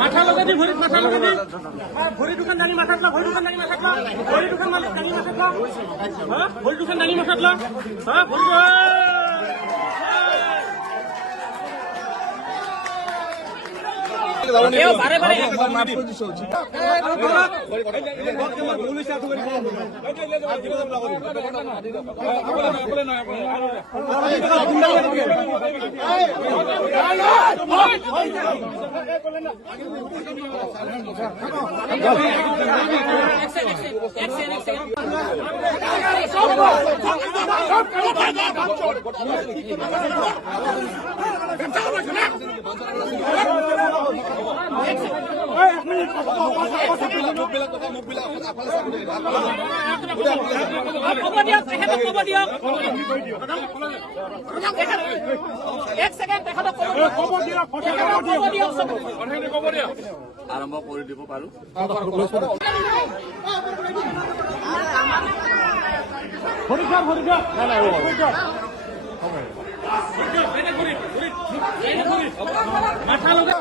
মাথা লগাই দি ভৰিত মাথা লগাই দি ভৰি দুখন দাঙি মাথাত লা ভৰি দুখন দাঙি মাথাত লা ভৰি দুখন দাঙি মাথাত লা ভৰি দুখন দাঙি মাথাত লা ভৰি বাৰে বাৰে আৰম্ভ কৰি দিব পাৰো। মাথা লগা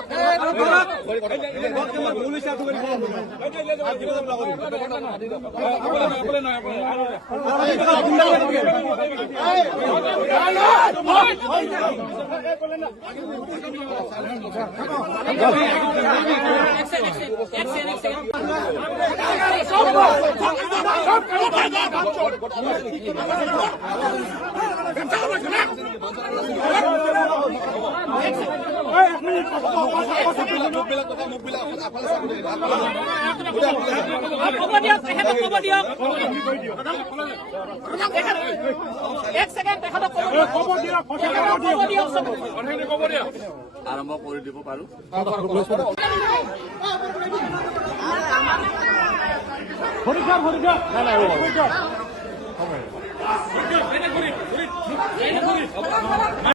আৰম্ভ কৰি দিব পাৰো।